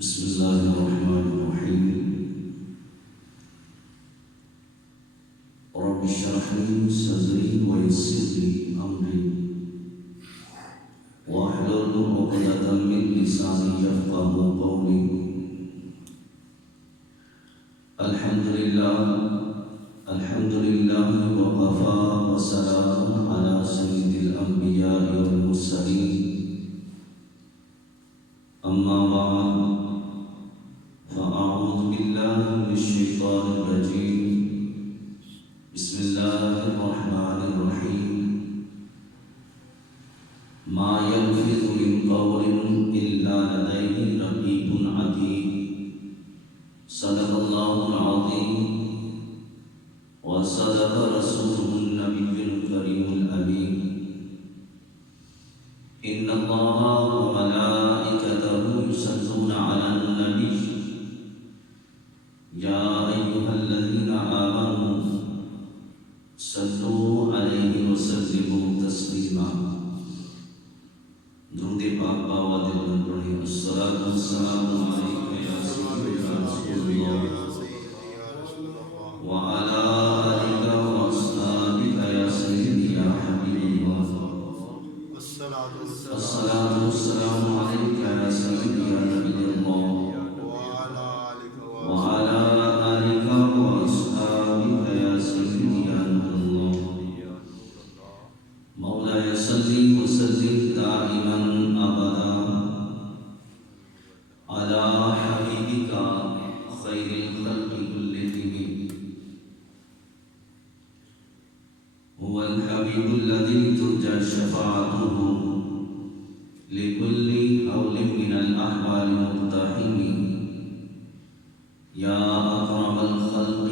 بسم الله الرحمن الرحيم. رب اشرح لي صدري ويسر لي أمري واحلل عقدة من لساني يفقهوا قولي. الحمد لله وكفى وسلام على سيد الأنبياء والمرسلين. أما بعد فأعوذ بالله من الشيطان الرجيم. بسم الله الرحمن الرحيم. ما يلفظ من قول إلا لديه رقيب عتيد. صدق الله العظيم وصدق رسوله النبي الكريم الأمين. إن الله وملائكته يصلون على النبي يا أيها الذين آمنوا صلوا عليه وسلموا تسليما. درود پاک باواد بلند پڑھیں. الصلاۃ والسلام علیک یا سیدی یا رسول اللہ وعلی آلک واصحابک یا سیدی یا حبیب اللہ. الصلاۃ والسلام علیک یا سیدی یا نبی اللہ وعلی آلک واصحابک یا سیدی یا نور اللہ. مولاي صل وسلم دائما ابدا على حبيبك خير الخلق كلهم. هو الحبيب الذي ترجى شفاعته لكل هول من الأحوال مقتحم. يا أكرم الخلق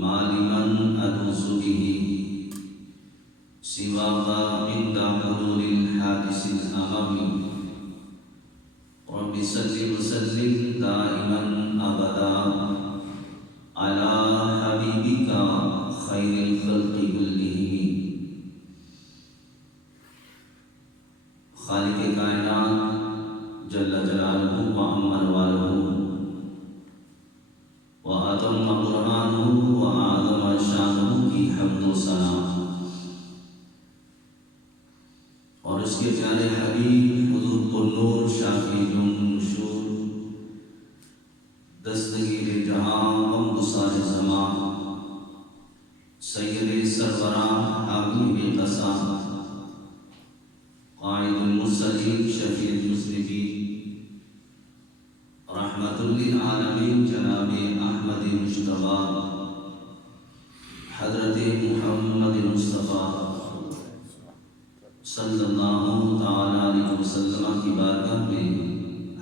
ما لمن ألوذ به سواك عند حلول الحادث الأمم. رب صل وسلم دائما أبدا على حبيبك خير الخلق كلهم. خالق کائنات جل جلالہ وعمر والہ وأتم برہانہ وأعظم شانہ کی حمد و ثنا اور اس کے پیارے حبیب حضور النور شافی النشور دستگیر جہاں غم گسار زمان سید سروراں حبیب قصا قائد المرسلین شفیع المذنبین رحمت للعالمین جناب احمد مجتبی حضرت محمد مصطفیٰ صلی اللہ تعالیٰ علیہ وسلم کی بارگاہ میں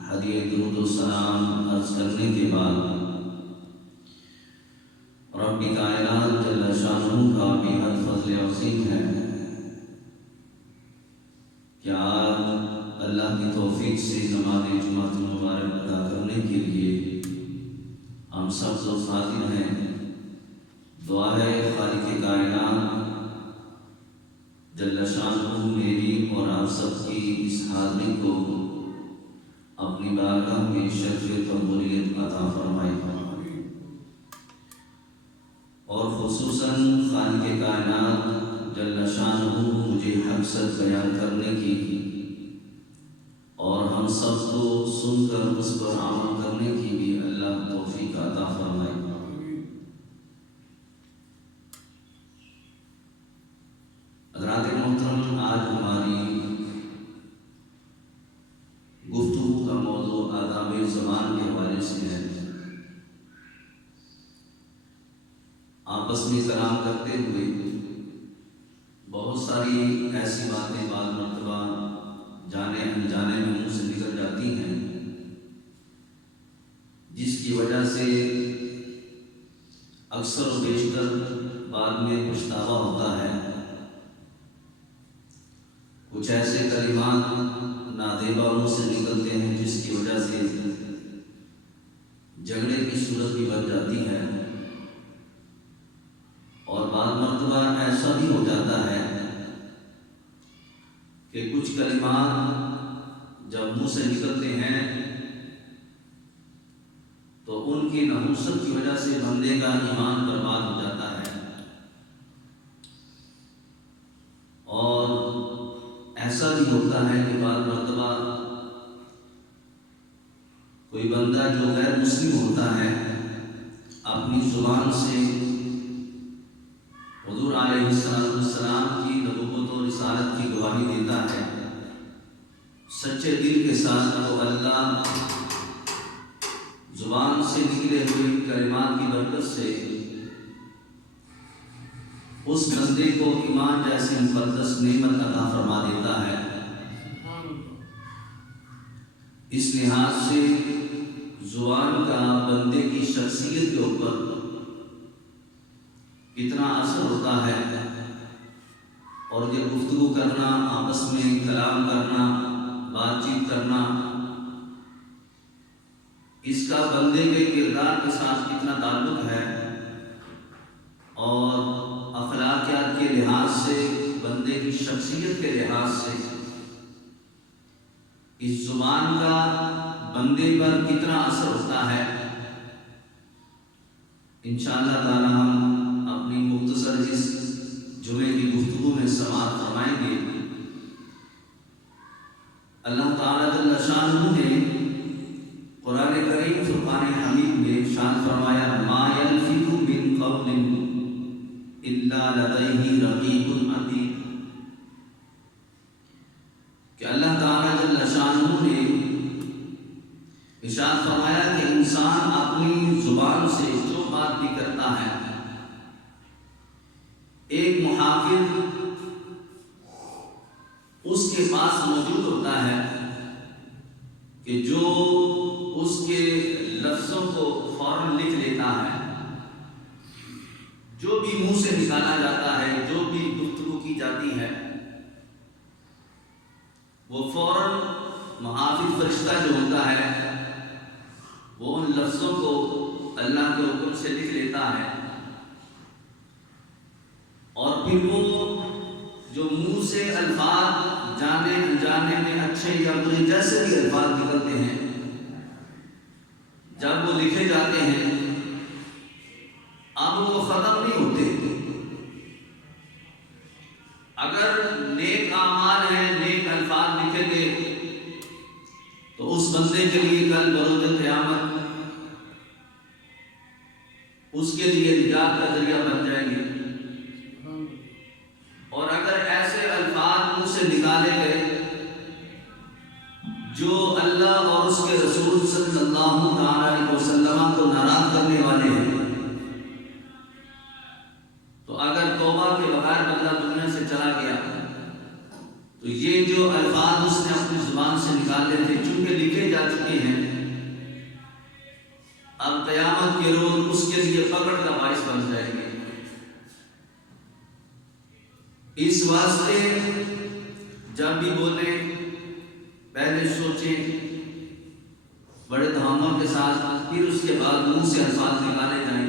ہدیہ درود و سلام عرض کرنے کے بعد رب کائنات جل شانہ کا بے حد فضل عظیم ہے کہ آج اللہ کی توفیق سے نماز جمعۃ المبارک ادا کرنے کے لیے ہم سب لوگ حاضر ہیں. دعا ہے خالق کائنات جل شانہ میری اور آپ سب کی اس حاضری کو اپنی بارگاہ میں شرف قبولیت عطا فرمائے اور خصوصاً خالق کائنات جل شانہ مجھے حق سچ بیان کرنے کی اور ہم سب کو سن کر اس پر عمل کرنے کی بھی اللہ توفیق عطا فرمائے. حضرات محترم، آج ہماری گفتگو کا موضوع آداب زبان کے حوالے سے ہے. آپس میں کلام کرتے ہوئے بہت ساری ایسی باتیں بعض مرتبہ جانے انجانے میں منہ سے نکل جاتی ہیں جس کی وجہ سے اکثر و بیشتر بعد میں پچھتاوا ہوتا ہے. کچھ ایسے کلمات نادیبہ منہ سے نکلتے ہیں جس کی وجہ سے جھگڑے کی صورت بھی بن جاتی ہے اور بعض مرتبہ ایسا بھی ہو جاتا ہے کہ کچھ کلمات جب منہ سے نکلتے ہیں کی نحوست کی وجہ سے بندے کا ایمان برباد ہو جاتا ہے۔ اور ایسا بھی ہوتا ہے کہ بعض مرتبہ کوئی بندہ جو غیر مسلم ہوتا ہے اپنی زبان سے حضور علیہ السلام کی نبوت و رسالت کی گواہی دیتا ہے سچے دل کے ساتھ، تو اللہ زبان سے نکلے ہوئے کلمات کی برکت سے اس بندے کو ایمان جیسی مقدس نعمت عطا فرما دیتا ہے۔ اس لحاظ سے زبان کا بندے کی شخصیت کے اوپر کتنا اثر ہوتا ہے، اور یہ گفتگو کرنا، آپس میں کلام کرنا، بات چیت کرنا، اس کا بندے کے کردار کے ساتھ کتنا تعلق ہے، اور اخلاقیات کے لحاظ سے، بندے کی شخصیت کے لحاظ سے اس زبان کا بندے پر کتنا اثر ہوتا ہے، انشاءاللہ تعالی ہم اپنی مختصر اس جمعے کی گفتگو میں سماعت فرمائیں گے۔ اللہ تعالیٰ جل شانہ نے قرآن کریم فرقان حمید میں ارشاد فرمایا، ما یلفظ من قول الا لدیہ رقیب عتید، کہ اللہ تعالیٰ جل شانہ نے ارشاد فرمایا کہ انسان اپنی زبان سے جو بات بھی کرتا ہے، ایک محافظ اس کے پاس موجود ہوتا ہے کہ جو اس کے لفظوں کو فوراً لکھ لیتا ہے، جو بھی منہ سے نکالا جاتا ہے، جو بھی گفتگو کی جاتی ہے، وہ فوراً محافظ فرشتہ جو ہوتا ہے وہ ان لفظوں کو اللہ کے حکم سے لکھ لیتا ہے، اور پھر وہ جو منہ سے الفاظ جانے انجانے میں اچھے یا برے جیسے بھی الفاظ نکلتے ہیں، جب وہ لکھے جاتے ہیں اب وہ ختم نہیں ہوتے۔ اگر نیک اعمال ہیں، نیک الفاظ لکھے گئے، تو اس بندے کے لیے کل بروز قیامت اس کے لیے نجات کا ذریعہ بن جائیں گے، اور اگر ایسے الفاظ منہ سے نکالے گئے جو اللہ اور اس کے رسول صلی اللہ علیہ وسلم کو ناراض کرنے والے ہیں، تو اگر توبہ کے بغیر بندہ دنیا سے چلا گیا تو یہ جو الفاظ اس نے اپنی زبان سے نکالے تھے، چونکہ لکھے جا چکے ہیں، اب قیامت کے روز اس کے لیے پکڑ کا باعث بن جائیں گے۔ اس واسطے جب بھی بولیں پہلے سوچیں بڑے تحمل کے ساتھ، پھر اس کے بعد منہ سے الفاظ نکالے جائیں،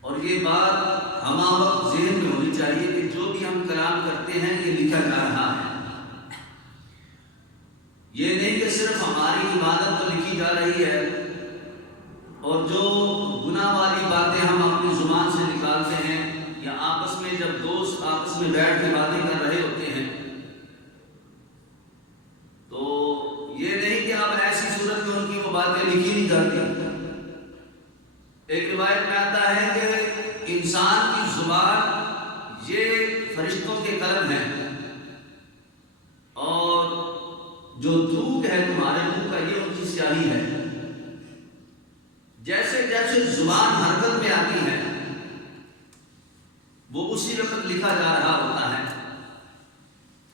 اور یہ بات ہمہ وقت ذہن میں ہونی چاہیے کہ جو بھی ہم کلام کرتے ہیں یہ لکھا جا رہا ہے۔ یہ نہیں کہ صرف ہماری عبادت تو لکھی جا رہی ہے، اور جو گناہ والی باتیں ہم اپنی زبان سے نکالتے ہیں، یا آپس میں جب دوست آپس میں بیٹھ کے باتیں کر رہے ہوتے ہیں، تو یہ نہیں کہ اب ایسی صورت میں ان کی وہ باتیں لکھی نہیں جاتی۔ ایک روایت میں آتا ہے کہ انسان کی زبان یہ فرشتوں کے قلم ہے، اور جو تھوک ہے تمہارے منہ کا یہ ان کی سیاہی ہے۔ جیسے جیسے زبان حرکت میں آتی ہے وہ اسی وقت لکھا جا رہا ہوتا ہے۔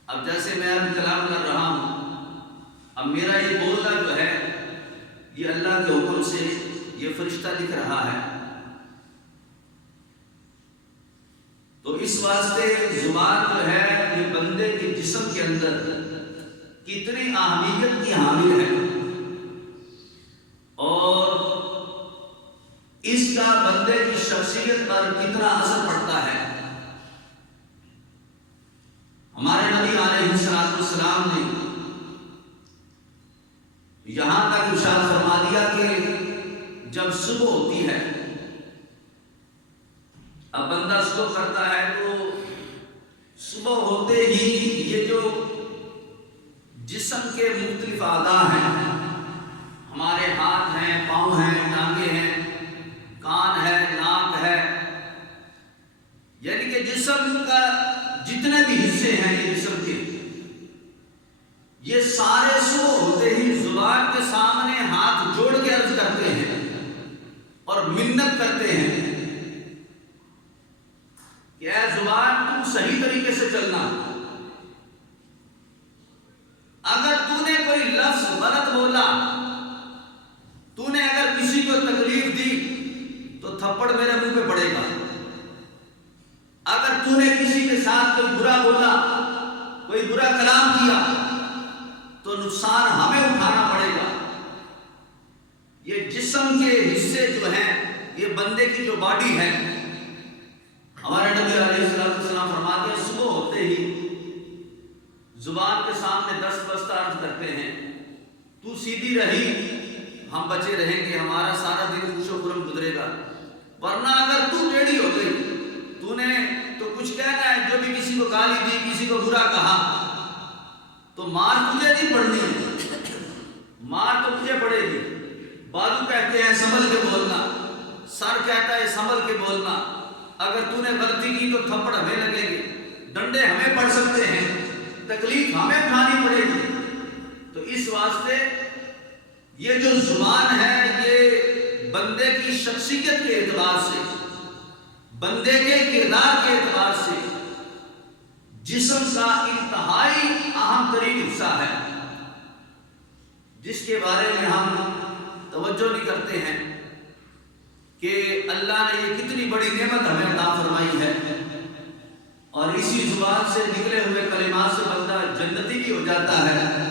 اب جیسے میں اب کلام کر رہا ہوں، اب میرا یہ بولنا جو ہے یہ اللہ کے حکم سے یہ فرشتہ لکھ رہا ہے۔ تو اس واسطے زبان جو ہے یہ بندے کے جسم کے اندر کتنی اہمیت کی حامل ہے، اور اس کا بندے کی شخصیت پر کتنا اثر پڑتا ہے۔ ہمارے نبی علیہ السلام نے یہاں تک ارشاد فرما دیا کہ جب صبح ہوتی ہے، اب بندہ صبح کرتا ہے تو صبح ہوتے ہی یہ جو جسم کے مختلف اعضاء ہیں، ہمارے ہاتھ ہیں، پاؤں ہیں، ٹانگیں ہیں، کان ہے، ناک ہے، یعنی کہ جسم کا جتنے بھی حصے ہیں یہ جسم کے، یہ سارے صبح ہوتے ہی زبان کے سامنے ہاتھ جوڑ کے عرض کرتے ہیں اور منت کرتے ہیں کہ اے زبان تم صحیح طریقے سے چلنا، اگر تو نے کوئی لفظ غلط بولا، تو نے اگر کسی کو تکلیف دی تو تھپڑ میرے منہ پہ پڑے گا، اگر تو نے کسی کے ساتھ کوئی برا بولا، کوئی برا کلام کیا تو نقصان ہمیں اٹھانا پڑے گا۔ یہ جسم کے حصے جو ہیں، یہ بندے کی جو باڈی ہے، ہمارے نبی علیہ السلام فرماتے ہیں صبح ہوتے ہی زبان کے سامنے دست بستہ عرض کرتے ہیں تو سیدھی رہی ہم بچے رہیں گے، ہمارا سارا دن خوش و خرم گزرے گا، ورنہ اگر تو ٹیڑھی ہو گئی، تو نے تو کچھ کہنا ہے، جو بھی کسی کو گالی دی، کسی کو برا کہا تو مار تجھے نہیں پڑنی ہے، مار تو تجھے پڑے گی۔ بازو کہتے ہیں سنبھل کے بولنا، سر کہتا ہے سنبھل کے بولنا، اگر تو نے غلطی کی تو تھپڑ ہمیں لگیں گے، ڈنڈے ہمیں پڑ سکتے ہیں، تکلیف ہمیں اٹھانی پڑے گی۔ تو اس واسطے یہ جو زبان ہے یہ بندے کی شخصیت کے اعتبار سے، بندے کے کردار کے اعتبار سے جسم کا انتہائی اہم ترین حصہ ہے، جس کے بارے میں ہم توجہ نہیں کرتے ہیں کہ اللہ نے یہ کتنی بڑی نعمت ہمیں عطا فرمائی ہے، اور اسی زبان سے نکلے ہوئے کلمات سے بندہ جنتی بھی ہو جاتا ہے،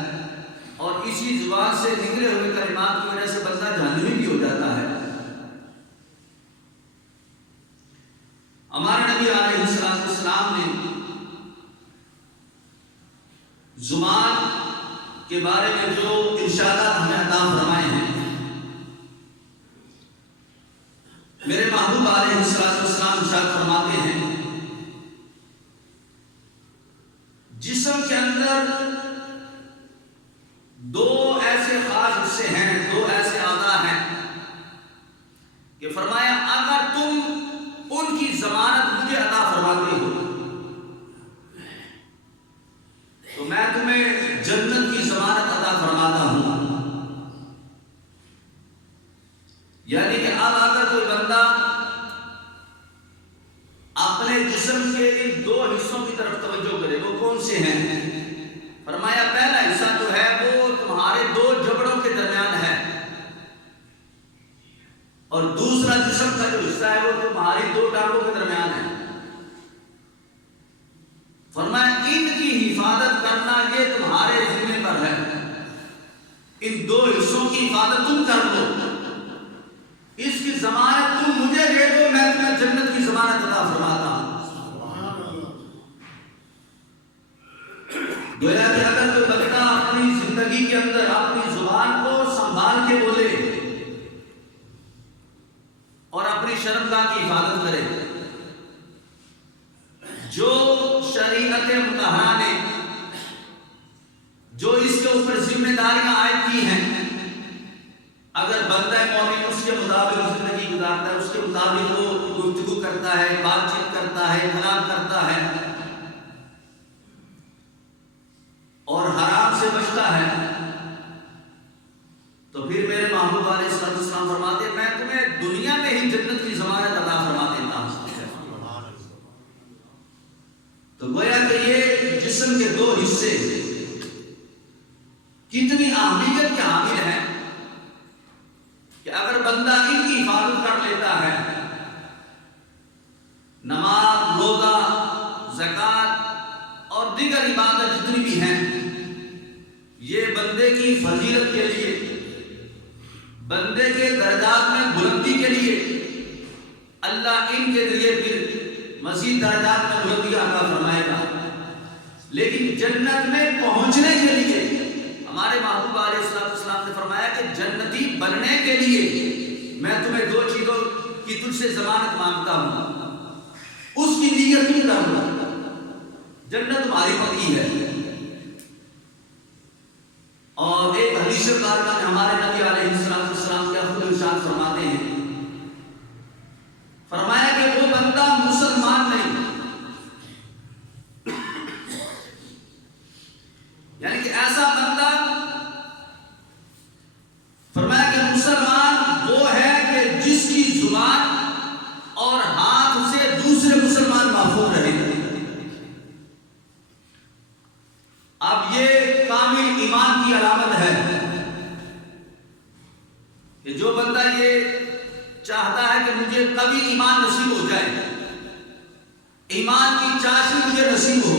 اور اسی زبان سے نکلے ہوئے کلمات کی وجہ سے بندہ جہنمی بھی ہو جاتا ہے۔ ہمارے نبی علیہ السلام نے زبان کے بارے میں جو ارشادات ہمیں عطا فرمائے ہیں، میرے محبوب علیہ السلام ارشاد فرماتے ہیں جسم کے اندر دو ایسے خاص حصے ہیں، دو ایسے اعضاء ہیں کہ فرمایا اگر تم ان کی ضمانت مجھے عطا فرماتے ہو تو میں تمہیں جنت کی ضمانت عطا فرماتا ہوں۔ یعنی کہ اب اگر کوئی بندہ اپنے جسم کے ان دو حصوں کی طرف توجہ کرے، وہ کون سے ہیں؟ فرمایا پہلا حصہ جو ہے وہ تمہارے دو جبڑوں کے درمیان ہے، اور دوسرا جسم کا جو حصہ ہے وہ تمہاری دو ٹانگوں کے درمیان ہے۔ فرمایا ان کی حفاظت کرنا یہ تمہارے ذمہ پر ہے، ان دو حصوں کی حفاظت تم کر لو، اس کی ضمانت تم مجھے دے دو، میں تمہیں جنت کی ضمانت عطا فرماتا ہوں۔ گویا کہ اگر کوئی بندہ اپنی زندگی کے اندر اپنی زبان کو سنبھال کے بولے اور اپنی شرمگاہ کی حفاظت کرے، جو شریعت مطہرہ نے جو اس کے اوپر ذمہ داریاں عائد کی ہیں، اگر بندہ مومن اس کے مطابق زندگی گزارتا ہے، اس کے مطابق وہ گفتگو کرتا ہے، بات چیت کرتا ہے، کلام کرتا ہے اور حرام سے بچتا ہے، تو پھر میرے محبوب علیہ السلام فرماتے ہیں میں تمہیں دنیا میں ہی جنت کی ضمانت عطا فرما دیتا ہوں۔ تو گویا کہ یہ جسم کے دو حصے کتنی اہمیت کے حامل ہیں کہ اگر بندہ ان کی حفاظت کر لیتا ہے، نماز، روزہ، زکوٰۃ اور دیگر عبادت جتنی بھی ہیں، یہ بندے کی فضیلت کے لیے، بندے کے درجات میں بلندی کے لیے اللہ ان کے ذریعے پھر مزید درجات میں بلندی عطا فرمائے گا۔ لیکن جنت میں پہنچنے کے لیے ہمارے محبوب علیہ السلام نے فرمایا کہ جنتی بننے کے لیے میں تمہیں دو چیزوں کی تجھ سے ضمانت مانگتا ہوں، اس کی نیت تم کر لو، جنت تمہاری پکی ہے۔ اور ایک حدیث پاک میں ہمارے نبی علیہ السلام کیا خود ارشاد فرماتے ہیں، فرمایا کہ وہ بندہ مسلمان نہیں، یعنی کہ ایسا بندہ، فرمایا کہ مسلمان وہ ہے کہ جس کی زبان اور ہاتھ سے دوسرے مسلمان محفوظ رہے۔ اب یہ کامل ایمان کی علامت ہے کہ جو بندہ یہ چاہتا ہے کہ مجھے کبھی ایمان نصیب ہو جائے، ایمان کی چاشنی مجھے نصیب ہو،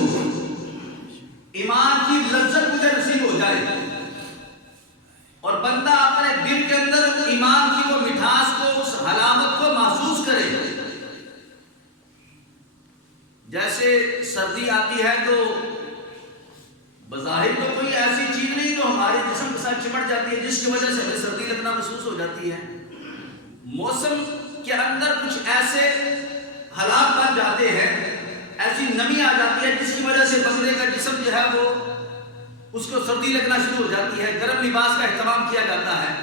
ایمان کی لذت مجھے نصیب ہو جائے، اور بندہ اپنے دل کے اندر ایمان کی وہ مٹھاس کو، اس حلاوت کو محسوس کرے۔ جیسے سردی آتی ہے تو بظاہر تو کوئی ایسی چیز نہیں جو ہمارے جسم کے ساتھ چمٹ جاتی ہے جس کی وجہ سے ہمیں سردی لگنا محسوس ہو جاتی ہے۔ موسم کے اندر کچھ ایسے حالات بن جاتے ہیں، ایسی نمی آ جاتی ہے جس کی وجہ سے بندے کا جسم جو ہے وہ اس کو سردی لگنا شروع ہو جاتی ہے، گرم لباس کا اہتمام کیا جاتا ہے۔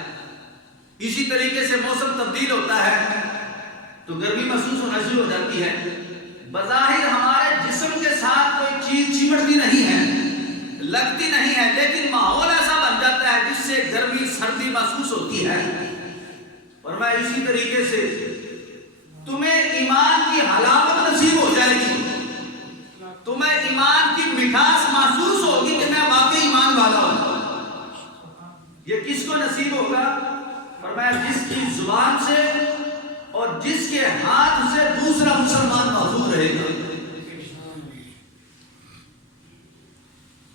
اسی طریقے سے موسم تبدیل ہوتا ہے تو گرمی محسوس ہونا شروع ہو جاتی ہے۔ بظاہر ہمارے جسم کے ساتھ کوئی چیز چمٹتی نہیں ہے، لگتی نہیں ہے، لیکن ماحول ایسا بن جاتا ہے جس سے گرمی سردی محسوس ہوتی ہے۔ اور میں اسی طریقے سے تمہیں ایمان کی حلاوت نصیب ہو جائے گی، تمہیں ایمان کی مٹھاس محسوس ہوگی کہ میں واقعی ایمان والا ہوں۔ یہ کس کو نصیب ہوگا؟ فرمایا جس کی زبان سے اور جس کے ہاتھ سے دوسرا مسلمان محفوظ رہے گا۔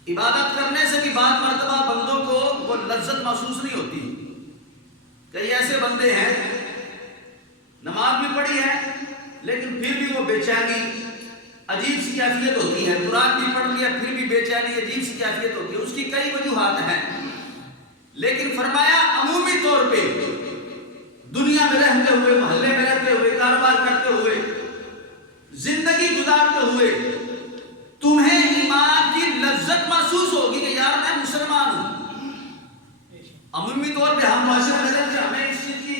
عبادت کرنے سے بھی بعض مرتبہ بندوں کو وہ لذت محسوس نہیں ہوتی۔ کئی ایسے بندے ہیں نماز بھی پڑھی ہے لیکن پھر بھی وہ بے چینی، عجیب سی کیفیت ہوتی ہے، قرآن بھی پڑھ لیا پھر بھی بے چینی، عجیب سی کیفیت ہوتی ہے۔ اس کی کئی وجوہات ہیں، لیکن فرمایا عمومی طور پہ دنیا میں رہتے ہوئے، محلے میں رہتے ہوئے، کاروبار کرتے ہوئے، زندگی گزارتے ہوئے تمہیں ایمان کی لذت محسوس ہوگی کہ یار میں مسلمان ہوں۔ عمومی طور پہ ہم معاشرے میں رہتے ہیں، ہمیں اس چیز کی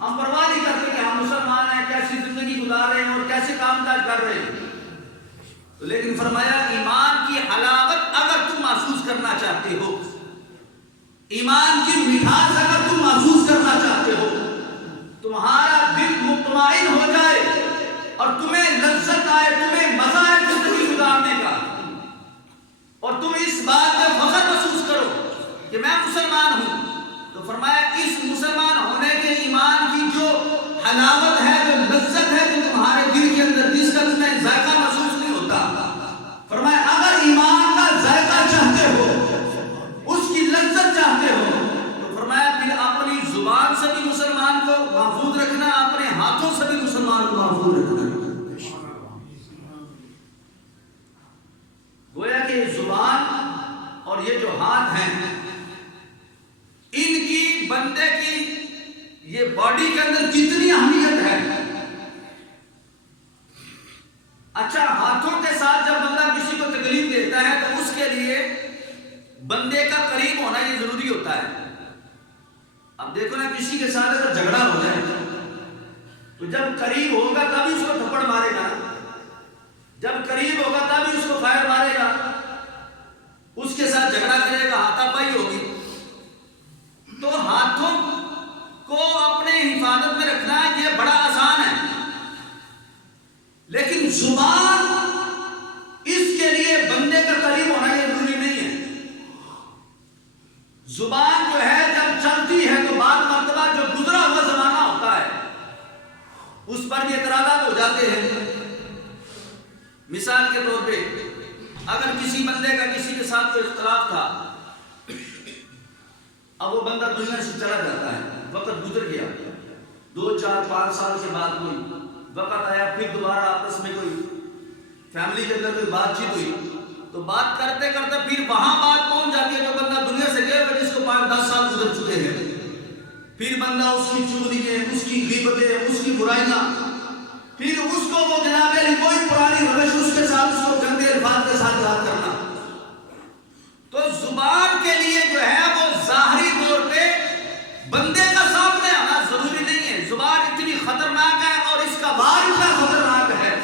ہم پرواہ نہیں کرتے کہ ہم مسلمان ہیں، کیسی زندگی گزار رہے ہیں اور کیسے کام کاج کر رہے ہیں۔ لیکن فرمایا ایمان کی حلاوت اگر تم محسوس کرنا چاہتے ہو، ایمان کی مٹھاس اگر تم محسوس کرنا چاہتے ہو، تمہارا دل مطمئن ہو جائے اور تمہیں لذت آئے، تمہیں مزہ آئے زندگی گزارنے کا، اور تم اس بات میں فخر محسوس کرو کہ میں مسلمان ہوں، تو فرمایا اس مسلمان ہونے کے ایمان کی جو حلاوت ہے، جو لذت ہے، جو تمہارے دل کے اندر جس کا تمہیں ذائقہ محسوس نہیں ہوتا، فرمایا اگر ایمان کا ذائقہ چاہتے ہو، اس کی لذت چاہتے ہو، تو فرمایا پھر اپنی زبان سے بھی مسلمان کو محفوظ رکھنا، اپنے ہاتھوں سے بھی مسلمان کو محفوظ رکھنا۔ گویا کہ زبان اور یہ جو ہاتھ ہیں، ان کی بندے کی یہ باڈی کے اندر کتنی اہمیت ہے۔ اچھا، ہاتھوں کے ساتھ جب بندہ کسی کو تکلیف دیتا ہے تو اس کے لیے بندے کا قریب ہونا یہ ضروری ہوتا ہے۔ اب دیکھو نا، کسی کے ساتھ اگر جھگڑا ہو جائے تو جب قریب ہوگا تبھی اس کو تھپڑ مارے گا، جب قریب ہوگا تبھی اس کو فائر مارے گا، اس کے ساتھ جھگڑا کرے گا، ہاتھا پائی ہوگی۔ تو ہاتھوں کو اپنے حفاظت میں رکھنا یہ بڑا آسان ہے، لیکن زبان اس کے لیے بندے کا قریب ہونا یہ ضروری نہیں ہے۔ زبان جو ہے جب چلتی ہے تو بعض مرتبہ جو گزرا ہوا زمانہ ہوتا ہے اس پر بھی اعتراضات ہو جاتے ہیں۔ مثال کے طور پہ اگر کسی بندے کا کسی کے ساتھ کوئی اختلاف تھا، اب وہ بندہ دنیا سے چلا جاتا ہے، وقت گزر گیا، 2 4 5 سال کے بعد کوئی وقت آیا، پھر دوبارہ آپس میں کوئی فیملی کے اندر کوئی بات چیت ہوئی، تو بات کرتے کرتے پھر وہاں بات پہنچ جاتی ہے جو بندہ دنیا سے گئے ہوئے جس کو 5 10 سال گزر چکے ہیں، پھر بندہ اس کی چغلیاں، اس کی غیبتیں، اس کی برائیاں، پھر اس کو وہ جناب علی کوئی پرانی روش اس کے ساتھ، اس کو گندے الفاظ کے ساتھ یاد کرنا. تو زبان کے لیے جو ہے وہ ظاہری طور پہ بندے کا سامنے آنا ضروری نہیں ہے. زبان اتنی خطرناک ہے اور اس کا بار اتنا خطرناک ہے،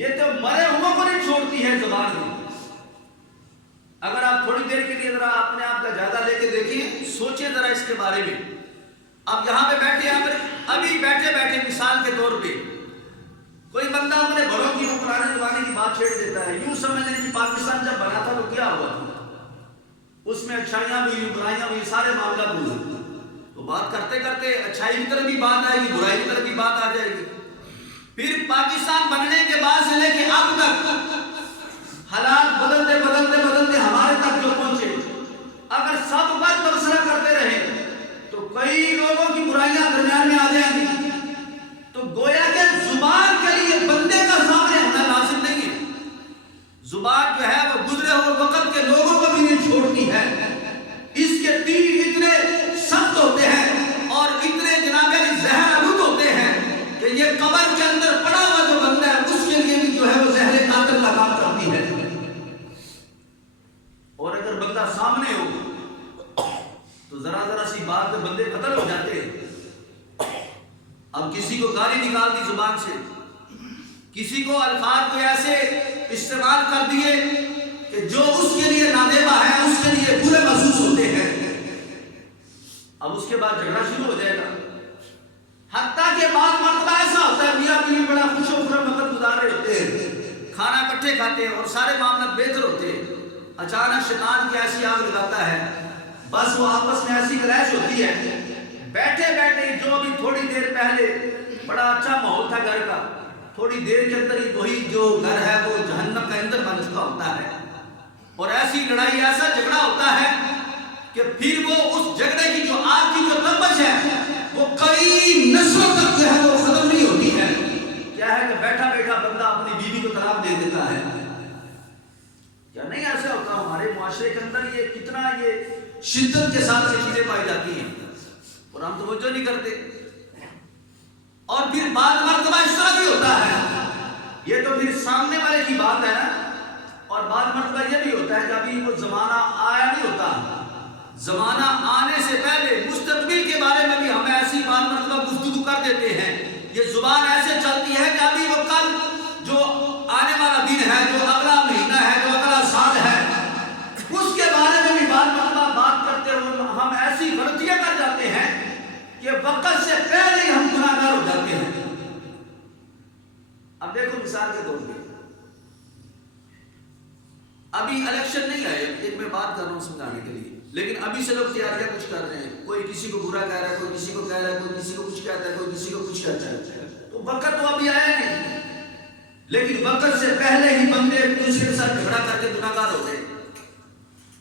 یہ تو مرے ہوئے کو نہیں چھوڑتی ہے زبان. اگر آپ تھوڑی دیر کے لیے ذرا اپنے آپ کا جائزہ لے کے دیکھیں، سوچیں ذرا اس کے بارے میں. اب یہاں پہ بیٹھے ہیں، ابھی بیٹھے بیٹھے مثال کے طور پہ کوئی بندہ اپنے بڑوں کی پرانے زمانے کی بات چھیڑ دیتا ہے. یوں سمجھ لیں کہ پاکستان جب بنا تھا تو کیا ہوا تھا، اس میں اچھائیاں بھی برائیاں بھی سارے معاملات ہوئے. تو بات کرتے کرتے اچھائی کی طرف بھی بات آئے گی، برائی کی طرف بھی بات آ جائے گی. پھر پاکستان بننے کے بعد سے لے کے اب تک حالات بدلتے بدلتے بدلتے ہمارے تک جو پہنچے، اگر سب پر تبصرہ کرتے رہے تو کئی لوگوں کی برائیاں درمیان میں آ جائیں گی. تو گویا کہ زبان کے لیے بندے کا سامنے ہونا لازم نہیں ہے. زبان جو ہے وہ گزرے ہوئے وقت کے لوگوں کو بھی نہیں چھوڑتی ہے. اس کے تیر اتنے سخت ہوتے ہیں اور اتنے جناب علی زہر آلود ہوتے ہیں کہ یہ قبر کے اندر پڑا ہوا جو بندہ ہے اس کے لیے بھی جو ہے وہ زہر قاتل کا کام کرتی ہے. اور اگر بندہ سامنے ہو تو ذرا ذرا سی بات پہ بندے قتل ہو جاتے ہیں. اب کسی کو گالی نکال دی زبان سے، کسی کو الفاظ کو ایسے استعمال کر دیے کہ جو اس کے لیے نادیبہ ہے، اس کے لیے برے محسوس ہوتے ہیں. اب اس کے بعد جھگڑا شروع ہو جائے گا. حتیٰ کہ بعض مرتبہ ایسا ہوتا ہے میاں بیوی بڑا خوش و خرم وقت گزار رہے ہوتے ہیں، کھانا اکٹھے کھاتے ہیں اور سارے معاملات بہتر ہوتے ہیں. اچانک شیطان کی ایسی آگ لگاتا ہے، بس وہ آپس میں ایسی کلیش ہوتی ہے. بیٹھے بیٹھے جو بھی تھوڑی دیر پہلے بڑا اچھا ماحول تھا گھر کا، تھوڑی دیر کے اندر ہی وہی جو گھر ہے وہ جہنم کا ایندھن بن چکا ہوتا ہے. اور ایسی لڑائی، ایسا جھگڑا ہوتا ہے کہ پھر وہ اس جھگڑے کی جو آگ کی جو تپش ہے وہ کئی نسلوں تک جو ہے وہ ختم نہیں ہوتی ہے. کیا ہے کہ بیٹھا بیٹھا بندہ اپنی بیوی کو طلاق دے دیتا ہے. کیا نہیں ایسا ہوتا ہمارے معاشرے کے اندر؟ یہ کتنا یہ شدت کے ساتھ یہ چیزیں پائی جاتی ہیں اور ہم توجہ نہیں کرتے. اور پھر بعض مرتبہ اس طرح بھی ہوتا ہے، یہ تو پھر سامنے والے کی بات ہے نا. اور بعض مرتبہ یہ بھی ہوتا ہے کہ ابھی وہ زمانہ آیا نہیں ہوتا، زمانہ آنے سے پہلے مستقبل کے بارے میں بھی ہم ایسی بعض مرتبہ گفتگو کر دیتے ہیں. یہ زبان ایسے چلتی ہے کہ ابھی وہ کل جو آنے والا دن ہے، جو اگلا مہینہ ہے، جو اگلا سال ہے، اس کے بارے میں بھی بعض مرتبہ بات کرتے ہوئے ہم ایسی غلطیاں کر جاتے ہیں کہ وقت سے پہلے ہی ہم گناہ گار ہو جاتے ہیں. اب دیکھو مثال کے طور پہ ابھی الیکشن نہیں آئے، ایک میں بات کر رہا ہوں سمجھانے کے لیے، لیکن ابھی سے لوگ تیاریاں کچھ کر رہے ہیں. کوئی کسی کو برا کہہ رہا ہے، کوئی کسی کو کہہ رہا ہے، کوئی کسی کو کچھ کہتا ہے، کوئی کسی کو کچھ کہتا ہے. تو وقت تو ابھی آیا نہیں، لیکن وقت سے پہلے ہی بندے ایک دوسرے کے ساتھ جھگڑا کر کے گناہ گار ہوتے ہیں.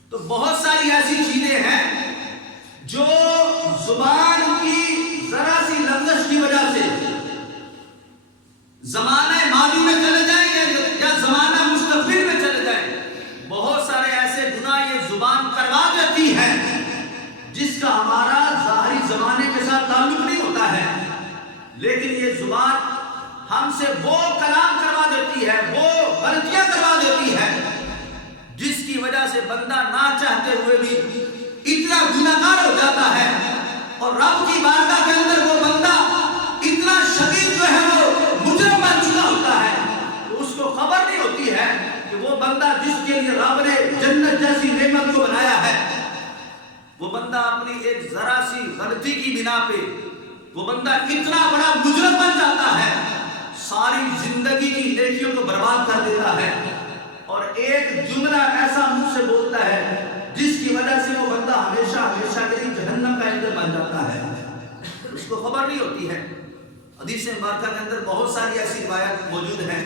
تو بہت ساری ایسی چیزیں ہیں جو زبان کی ذرا سی لفظ کی وجہ سے زمانہ ماضی میں چلے جائیں یا زمانہ مستقبل میں چلے جائیں، بہت سارے ایسے گناہ یہ زبان کروا دیتی ہے جس کا ہمارا ظاہری زمانے کے ساتھ تعلق نہیں ہوتا ہے، لیکن یہ زبان ہم سے وہ کلام کروا دیتی ہے، وہ غلطیاں کروا دیتی ہے جس کی وجہ سے بندہ نہ چاہتے ہوئے بھی اتنا گناہگار ہو جاتا ہے. اور رب کی بارگاہ کے اندر وہ بندہ اتنا شدید جو ہے وہ مجرم بن چکا ہوتا ہے کہ اس کو خبر نہیں ہوتی ہے کہ وہ بندہ جس کے لیے رب نے جنت جیسی نعمت کو بنایا ہے، وہ بندہ اپنی ایک ذرا سی غلطی کی بنا پہ وہ بندہ اتنا بڑا مجرم بن جاتا ہے، ساری زندگی کی نیکیوں کو برباد کر دیتا ہے اور ایک جملہ ایسا منہ سے بولتا ہے جس کی وجہ سے وہ بندہ ہمیشہ ہمیشہ کے لیے جہنم کا ایندھن بن جاتا ہے. اس کو خبر نہیں ہوتی ہے. حدیث مبارکہ کے اندر بہت ساری ایسی روایات موجود ہیں.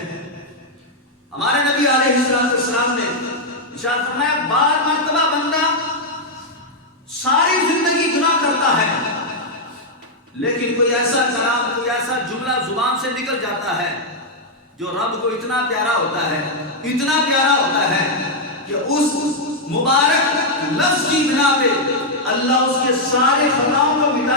ہمارے نبی علیہ السلام نے ارشاد فرمایا بعض مرتبہ بندہ ساری زندگی گناہ کرتا ہے لیکن کوئی ایسا کلام، کوئی ایسا جملہ زبان سے نکل جاتا ہے جو رب کو اتنا پیارا ہوتا ہے، اتنا پیارا ہوتا ہے کہ اس مبارک لفظ کی بنا پہ اللہ اس کے سارے خطاؤں کو مٹا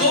2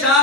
4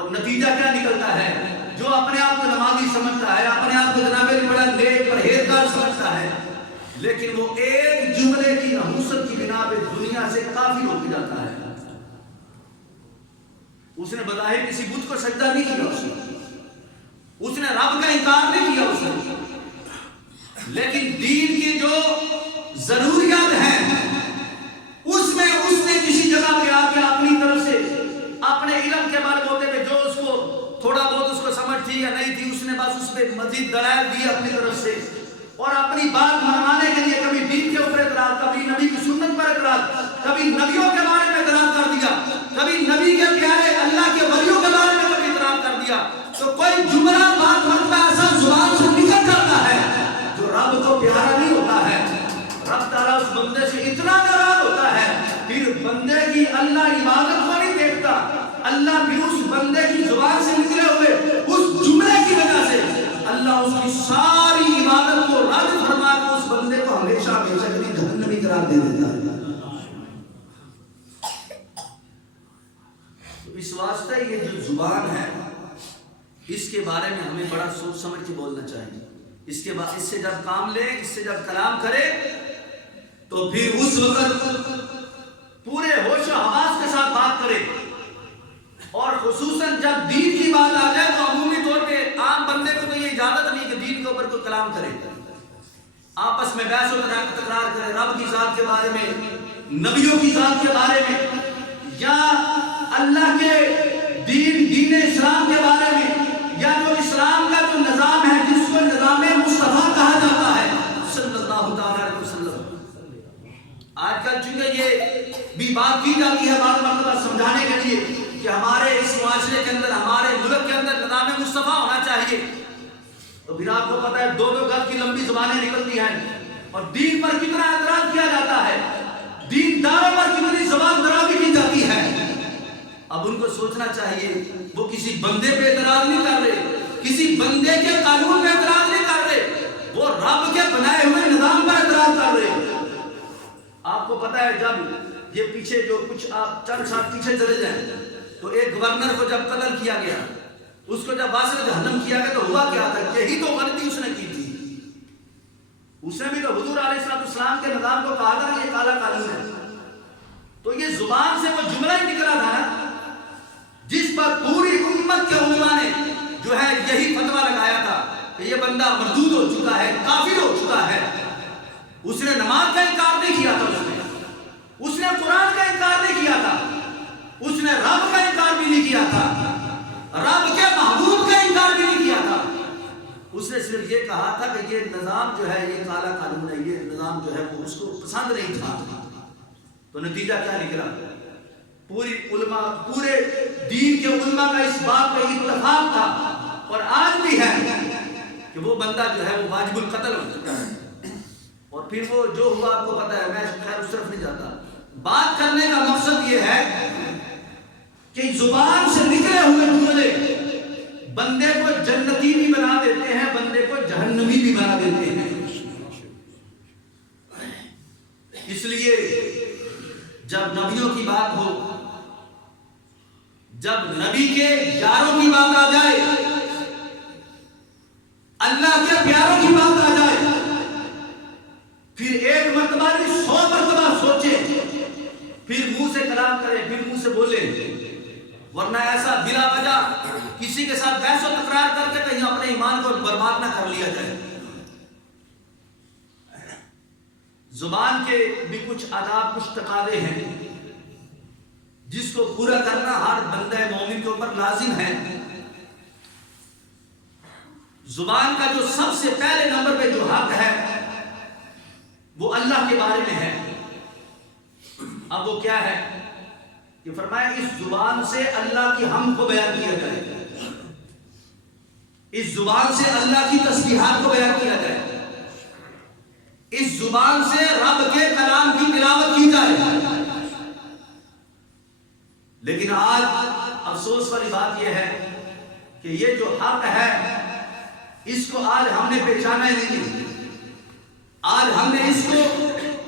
اور نتیجہ کیا نکلتا ہے؟ جو اپنے آپ کو نمازی سمجھتا ہے، اپنے آپ کو جناب بڑا نیک پرہیزگار سمجھتا ہے، لیکن وہ ایک جملے کی نحوست کی بنا پہ دنیا سے کافر ہو جاتا ہے۔ اس نے بظاہر کسی بت کو سجدہ نہیں کیا، اس نے رب کا انکار نہیں کیا، اس نے، لیکن دین کی جو ضروریات ہیں اس میں اس نے کسی جگہ پہ آ کے اپنی طرف سے اپنے علم کے بارے ہوتے پہ جو اس کو تھوڑا بہت اس کو سمجھ تھی یا نہیں تھی، اس نے بس اس پہ مزید دلائل دی اپنی طرف سے، اور اپنی بات منوانے کے لیے کبھی دین کے اوپر اعتراض، کبھی نبی کی سنت پر اعتراض، کبھی نبیوں کے بارے میں اعتراض کر دیا، کبھی نبی کے پیارے اللہ کے ولیوں کے بارے میں کبھی اعتراض کر دیا۔ تو کوئی جملہ بات مرتبہ ایسا زبان سے نکل جاتا ہے جو رب کو پیارا نہیں ہوتا ہے، رب تعالیٰ اس بندے سے اتنا ناراض ہوتا ہے، پھر بندے کی اللہ عبادت کو نہیں دیکھتا، اللہ پھر اس بندے کی زبان سے نکلے ہوئے اس جملے کی وجہ سے اللہ اس کی ساری عبادت کو رد فرما کے اس بندے کو ہمیشہ ہمیشہ کے لیے جہنمی قرار دے دیتا ہے۔ تو اس واسطے یہ جو زبان ہے اس کے بارے میں ہمیں بڑا سوچ سمجھ کے بولنا چاہیے۔ اس کے بعد اس سے جب کام لے، اس سے جب کلام کرے تو پھر اس وقت پورے ہوش و حواس کے ساتھ بات کرے، اور خصوصاً جب دین کی بات آ جائے تو عمومی طور پہ عام بندے کو تو یہ اجازت نہیں کہ دین کے اوپر کوئی کلام کرے، آپس میں بحث و تکرار کرے، رب کی ذات کے بارے میں، نبیوں کی ذات کے بارے میں، یا اللہ کے دین اسلام کے بارے میں، یا جو اسلام کا جو نظام ہے جس کو نظام مصطفیٰ کہا جاتا ہے صلی اللہ تعالیٰ علیہ وسلم۔ آج کل چونکہ یہ بھی بات کی جاتی ہے بار مرتبہ سمجھانے کے لیے کہ ہمارے اس معاشرے کے اندر، ہمارے ملک کے اندر نظام مصطفیٰ ہونا چاہیے، تو پھر آپ کو پتہ ہے 2-2 گز کی لمبی زبانیں نکلتی ہیں، اور دین پر کتنا اعتراض کیا جاتا ہے، دین داروں پر کتنی زبان درازی کی جاتی ہے۔ اب ان کو سوچنا چاہیے وہ کسی بندے پہ اعتراض نہیں کر رہے، کسی بندے کے قانون پہ اعتراض نہیں کر رہے، وہ رب کے بنائے ہوئے نظام پر اعتراض کر رہے۔ آپ کو پتہ ہے جب یہ پیچھے جو کچھ آپ چند سال پیچھے چلے جائیں تو ایک گورنر کو جب قتل کیا گیا، اس کو جب واسط جہنم کیا گیا تو ہوا کیا تھا؟ یہی تو غلطی اس نے کی تھی۔ اس نے بھی تو حضور علیہ السلام کے نظام کو کہا تھا یہ کالا قانون ہے، تو یہ زبان سے وہ جملہ ہی نکلا تھا نا جس پر پوری امت کے علماء نے جو ہے یہی فتویٰ لگایا تھا کہ یہ بندہ مردود ہو چکا ہے، کافر ہو چکا ہے۔ اس نے نماز کا انکار نہیں کیا تھا، اس نے قرآن کا انکار نہیں کیا تھا، اس نے رب کا انکار بھی نہیں کیا تھا، رب کے محبوب کا انکار بھی نہیں کیا تھا۔ اس نے صرف یہ کہا تھا کہ یہ نظام جو ہے یہ کالا قانون ہے، یہ نظام جو ہے وہ اس کو پسند نہیں تھا۔ تو نتیجہ کیا نکلا؟ پوری علماء، پورے دین کے علماء کا اس بات پہ اتفاق تھا، اور آج بھی ہے کہ وہ بندہ جو ہے وہ واجب القتل ہو چکا ہے۔ اور پھر وہ جو ہوا آپ کو پتہ ہے، میں خیر اس طرف نہیں جاتا۔ بات کرنے کا مقصد یہ ہے کہ زبان سے نکلے ہوئے جملے بندے کو جنتی بھی بنا دیتے ہیں، بندے کو جہنمی بھی بنا دیتے ہیں۔ اس لیے جب نبیوں کی بات ہو، جب نبی کے یاروں کی بات آ جائے، اللہ کے پیاروں کی بات آ جائے، پھر ایک مرتبہ نہیں 100 مرتبہ سوچے، پھر منہ سے کلام کرے، پھر منہ سے بولے، ورنہ ایسا بلا وجہ کسی کے ساتھ بحث و تکرار کر کے کہیں اپنے ایمان کو برباد نہ کر لیا جائے۔ زبان کے بھی کچھ آداب، کچھ تقاضے ہیں جس کو پورا کرنا ہر بندہ مومن کے اوپر لازم ہے۔ زبان کا جو سب سے پہلے نمبر پہ جو حق ہے وہ اللہ کے بارے میں ہے۔ اب وہ کیا ہے کہ فرمایا اس زبان سے اللہ کی حمد کو بیان کیا جائے، اس زبان سے اللہ کی تسبیحات کو بیان کیا جائے، اس زبان سے رب کے کلام کی تلاوت کی جائے۔ لیکن آج افسوس والی بات یہ ہے کہ یہ جو حق ہے اس کو آج ہم نے پہچانا ہی نہیں، آج ہم نے اس کو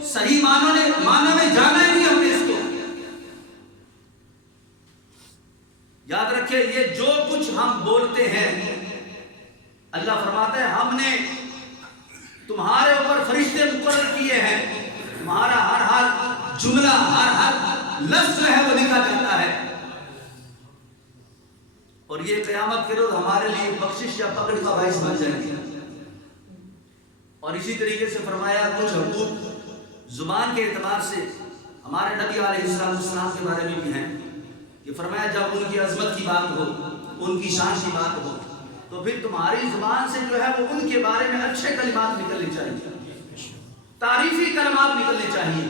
صحیح معنوں میں جانا ہی نہیں، ہم نے اس کو یاد رکھیں یہ جو کچھ ہم بولتے ہیں اللہ فرماتا ہے ہم نے تمہارے اوپر فرشتے مقرر کیے ہیں، تمہارا ہر جملہ ہر لفظ جو ہے وہ لکھا جاتا ہے، اور یہ قیامت کے روز ہمارے لیے بخشش یا پکڑ کا باعث بن جائے گی۔ اور اسی طریقے سے فرمایا کچھ حقوق زبان کے اعتبار سے ہمارے نبی علیہ السلام کے بارے میں بھی ہیں کہ فرمایا جب ان کی عظمت کی بات ہو، ان کی شان کی بات ہو، تو پھر تمہاری زبان سے جو ہے وہ ان کے بارے میں اچھے کلمات نکلنے چاہیے، تعریفی کلمات نکلنے چاہیے،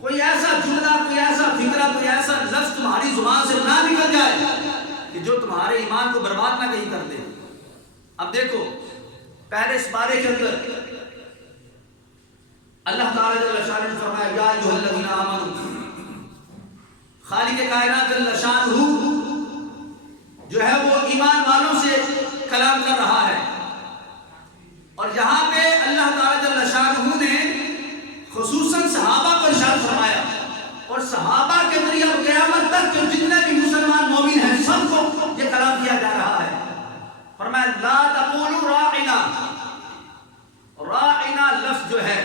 کوئی ایسا جملہ، کوئی ایسا فکرہ، کوئی ایسا لفظ تمہاری زبان سے نہ نکل جائے کہ جو تمہارے ایمان کو برباد نہ کہیں کر دے۔ اب دیکھو پہلے اس بارے کے اندر اللہ تعالیٰ جل شانہ نے فرمایا یا ایھا الذین آمنوا، خالق کائنات جل شانہ جو ہے وہ ایمان والوں سے کلام کر رہا ہے، اور یہاں پہ اللہ تعالیٰ جل شانہ نے خصوصاً صحابہ کو ارشاد فرمایا، اور صحابہ کے ذریعے قیامت تک جو جتنے بھی مسلمان مومن ہیں سب کو یہ کلام کیا جا رہا ہے۔ فرمایا لا تقولوا راعنا، راعنا لفظ جو ہے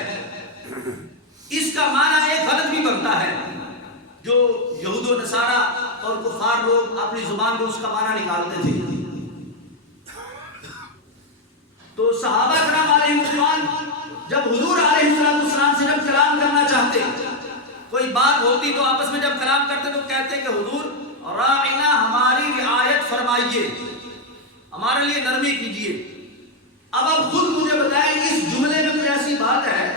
اس کا معنی ایک غلط بھی بنتا ہے، جو یہود و نصارہ اور کفار لوگ اپنی زبان میں اس کا معنی نکالتے تھے۔ تو صحابہ کرام علیہ السلام جب حضور علیہ السلام سے جب کلام کرنا چاہتے، کوئی بات ہوتی تو آپس میں جب کلام کرتے تو کہتے کہ حضور راعنا ہماری رعایت فرمائیے، ہمارے لیے نرمی کیجیے۔ اب آپ خود مجھے بتائیں اس جملے میں کوئی ایسی بات ہے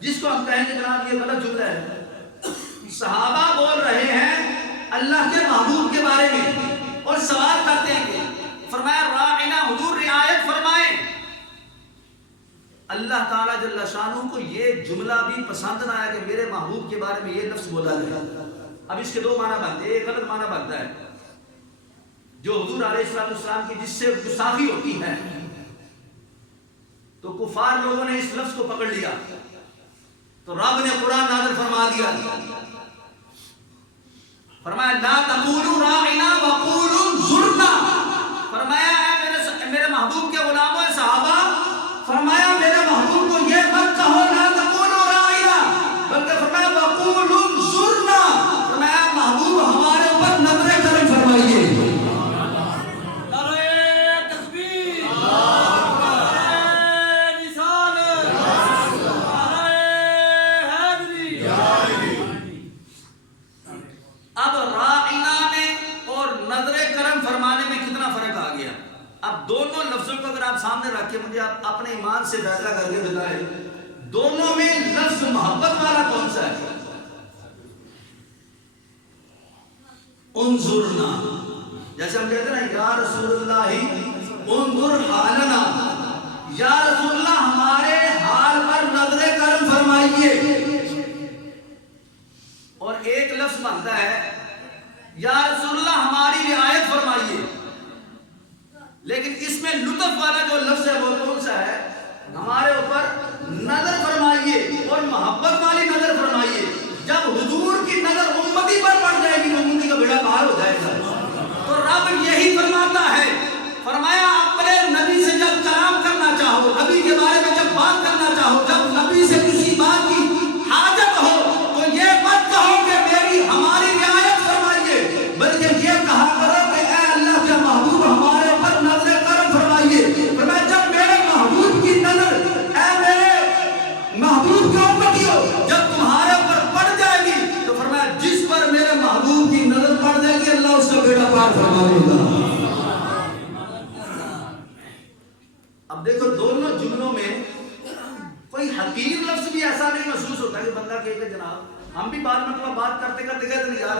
جس کو ہم کہیں گے جناب یہ غلط جملہ ہے؟ صحابہ بول رہے ہیں اللہ کے محبوب کے بارے میں اور سوال کرتے ہیں کہ فرمایا راعنا، حضور رعایت فرمائیں۔ اللہ تعالیٰ جل شانہ کو یہ جملہ بھی پسند نہ آیا کہ میرے محبوب کے بارے میں یہ لفظ بولا گیا۔ اب اس کے دو معنی بنتے ہیں، ایک غلط معنی بنتا ہے جو حضور علیہ السلام کی جس سے گستاخی ہوتی ہے، تو کفار لوگوں نے اس لفظ کو پکڑ لیا تو رب نے قرآن نازل فرما دیا، فرمایا لا تقولوا راعنا وقولوا انظرنا، فرمایا اے میرے محبوب کے غلاموں صحابہ، فرمایا میرے محبوب کو یہ مت کہو لا تقولوا راعنا، بلکہ فرمایا وقولوا انظرنا، فرمایا محبوب ہمارے اوپر نظر کرم فرمائیے۔ دونوں لفظوں کو اگر آپ سامنے رکھ کے مجھے آپ اپنے ایمان سے فیصلہ کر کے بتائیں دونوں میں لفظ محبت والا کون سا ہے؟ انظرنا، جیسے ہم کہتے ہیں نا یا رسول اللہ انظر حالنا، یا رسول اللہ ہمارے حال پر نظر کرم فرمائیے، اور ایک لفظ بنتا ہے یا رسول اللہ ہماری رعایت فرمائیے، لیکن اس میں لطف والا جو لفظ ہے وہ کون سا ہے؟ ہمارے اوپر نظر فرمائیے اور محبت والی نظر فرمائیے۔ جب حضور کی نظر امتی پر پڑ جائے گی تو امتی کا بیڑا پار ہو جائے گا۔ تو رب یہی فرماتا ہے، فرمایا اپنے نبی سے جب کلام کرنا چاہو، نبی کے بارے میں جب بات کرنا چاہو، جب نبی سے کسی بات کی حاجت ہو تو یہ مت کہو کہ میری ہماری رعایت فرمائیے، بلکہ یہ کہا کرو کہ اے اللہ کے محبوب ہمارے اوپر نظر کرم فرمائیے۔ فرمایا جب میرے محبوب کی نظر، اے میرے محبوب کے امتیوں، جب تمہارے اوپر پڑ جائے گی تو فرمایا جس پر میرے محبوب کی نظر پڑ جائے گی اللہ اس کا بیڑا پار فرما دے گا۔ اب دیکھو دونوں جملوں میں کوئی حقیر لفظ بھی ایسا نہیں محسوس ہوتا کہ بندہ کہے کہ جناب ہم بھی بعد میں بات کرتے کرتے کہتے ہیں یار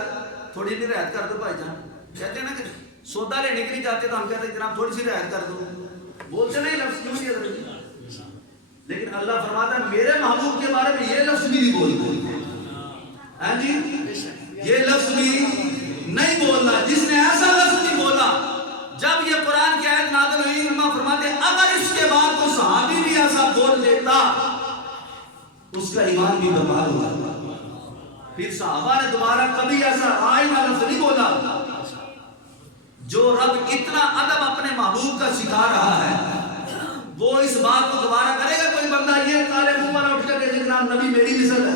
تھوڑی سی رعایت کر دو بھائی جان، کہتے ہیں نا کہ سودا لینے کے لیے جاتے تو ہم کہتے ہیں جناب تھوڑی سی رعایت کر دو، بولتے نہیں لفظ کیوں نہیں، لیکن اللہ فرماتا ہے میرے محبوب کے بارے میں یہ لفظ بھی نہیں بولتے، ہاں جی یہ لفظ بھی نہیں بولنا۔ جس نے ایسا لفظ نہیں بولا، جب یہ قرآن کی آیت نازل ہوئی علماء فرماتے ہیں اگر اس کے بعد کوئی صحابی بھی ایسا بول دیتا اس کا ایمان بھی برباد ہوگا۔ پھر صحابہ نے دوبارہ کبھی ایسا راعنا لفظ نہیں بولا، جو رب اتنا ادب اپنے محبوب کا سکھا رہا ہے وہ اس بات کو دوبارہ کرے گا کوئی بندہ یہ کالے منہ والا اٹھ کر کے جناب نبی میری مثل ہے؟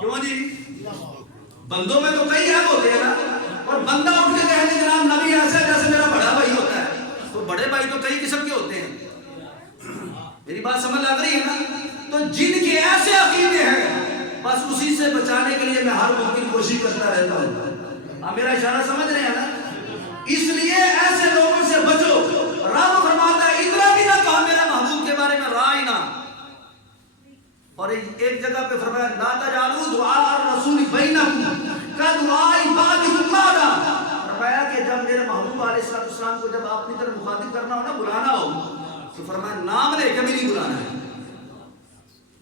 کیوں جی؟ بندوں میں تو کئی عیب ہوتے ہیں نا، اور بندہ اٹھ کے کہے کہ جناب نبی ایسا جیسے میرا بڑا بھائی ہوتا ہے، تو بڑے بھائی تو کئی قسم کے ہوتے ہیں، میری بات سمجھ لگ رہی ہے نا؟ تو جن کے ایسے عقیدے ہیں بس اسی سے بچانے کے لیے میں ہر ممکن کوشش کرتا رہتا ہوں۔ آپ میرا اشارہ سمجھ رہے ہیں نا؟ اس لیے ایسے لوگوں سے بچو۔ رب فرماتا ہے اتنا بھی نہ کہا میرے محبوب کے بارے میں رائنا، اور ایک جگہ پہ فرمایا لا تجعلوا دعاء الرسول بینکم کدعاء بعضکم بعضا، فرمایا کہ جب میرے محبوب علیہ السلام کو جب اپنی طرف مخاطب کرنا ہو نا، بلانا ہو، تو فرمایا نام لے کے بھی نہیں بلانا ہے،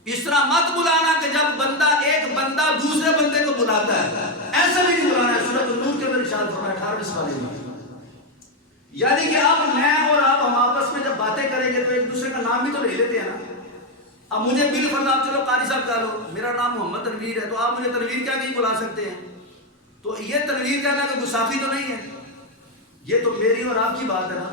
اس طرح مت بلانا کہ جب ایک بندہ دوسرے بندے کو بلاتا ہے ایسا بھی نہیں بلانا ہے۔ سورۃ النور کے اندر ارشاد فرمایا 18 والے میں، یعنی کہ اب میں اور آپ ہم آپس میں جب باتیں کریں گے تو ایک دوسرے کا نام بھی تو لے لیتے ہیں نا۔ اب مجھے بل فرض آپ چلو قاری صاحب کہہ لو، میرا نام محمد تنویر ہے، تو آپ مجھے تنویر کیا نہیں بلا سکتے ہیں؟ تو یہ تنویر کہنا کہ گستاخی تو نہیں ہے، یہ تو میری اور آپ کی بات ہے نا۔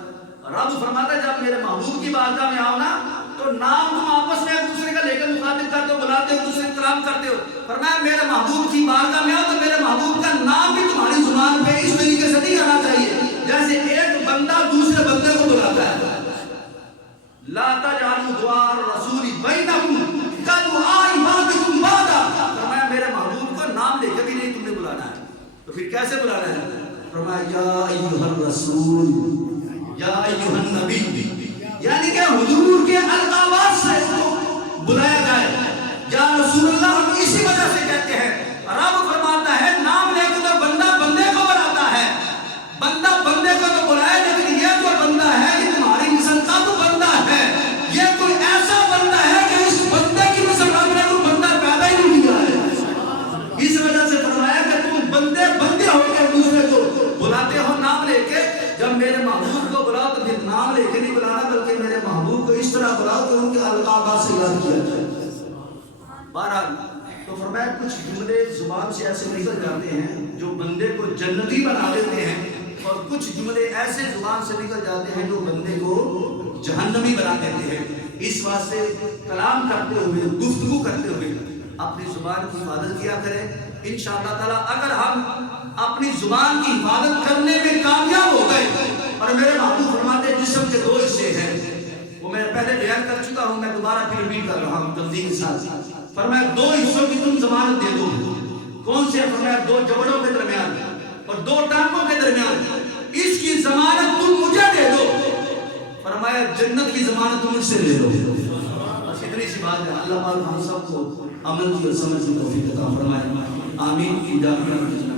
رب فرماتا ہے جب میرے محبوب کی بارگاہ میں آؤ نا تو نام تم آپس میں ایک دوسرے کا لے کر مخاطب کرتے ہو، بلاتے ہو، ایک دوسرے کو کلام کرتے ہو، فرمایا میرے محبوب کی بارگاہ میں آؤ تو میرے محبوب کا نام بھی تمہاری زبان پہ اس طریقے سے نہیں آنا چاہیے جیسے ایک بندہ دوسرے بندے کو بلاتا ہے۔ لا تجعلوا دعاء الرسول بینکم کدعاء بعضکم بعضا، فرمایا میرے محبوب کو نام لے کے بھی نہیں تم نے بلانا ہے، تو پھر کیسے بلانا ہے؟ فرمایا یا ایھا الرسول یا ایھا النبی، یعنی کہ حضور کے القابات سے اس کو بلایا جائے، یا رسول اللہ ہم اسی وجہ سے کہتے ہیں۔ رب فرماتا ہے نام لے کے تو بندہ بندے کو بلاتا ہے، بندہ بندے کو تو بلائے، لیکن یہ جو بندہ ہے یہ تمہاری مثل کا تو بندہ ہے، یہ کوئی ایسا بندہ ہے کہ اس بندے کی مثل رب نے کوئی بندہ پیدا ہی نہیں کیا ہے۔ اس وجہ سے فرمایا کہ تم بندے بندے ہو کے دوسرے کو بلاتے ہو نام لے کے، جب میرے محبوب کو بلاؤ تو پھر نام لے کے نہیں بلانا بلکہ میرے محبوب کو اس طرح بلاؤ کہ ان کے القابات سے یاد کیا جائے۔ بہرحال تو فرمایا کچھ جملے زبان سے ایسے نکل جاتے ہیں جو بندے کو جنتی بنا دیتے ہیں، اور کچھ جملے ایسے زبان سے نکل جاتے ہیں جو بندے کو جہنمی بنا دیتے ہیں۔ اس واسطے کلام کرتے ہوئے، گفتگو کرتے ہوئے اپنی زبان کی حفاظت کیا کریں۔ انشاءاللہ تعالی اگر ہم اپنی زبان کی حفاظت کرنے میں کامیاب ہو گئے، اور میرے محبوب فرماتے ہیں جسم کے 2 حصے ہیں، وہ میں پہلے بیان کر چکا ہوں، میں دوبارہ پھر ریپیٹ کر رہا ہوں تفصیل کے ساتھ۔ فرمایا 2 حصوں کی تم ضمانت دے دو، کون سے؟ فرمایا 2 جبڑوں کے درمیان اور 2 ٹانگوں کے درمیان، اس کی ضمانت تم مجھے دے دو، فرمایا جنت کی ضمانت تم مجھ سے لے لو۔ بس اتنی سی بات ہے۔ اللہ پاک ہم سب کو عمل کی اور سمجھ کی توفیق عطا فرمائے، آمین۔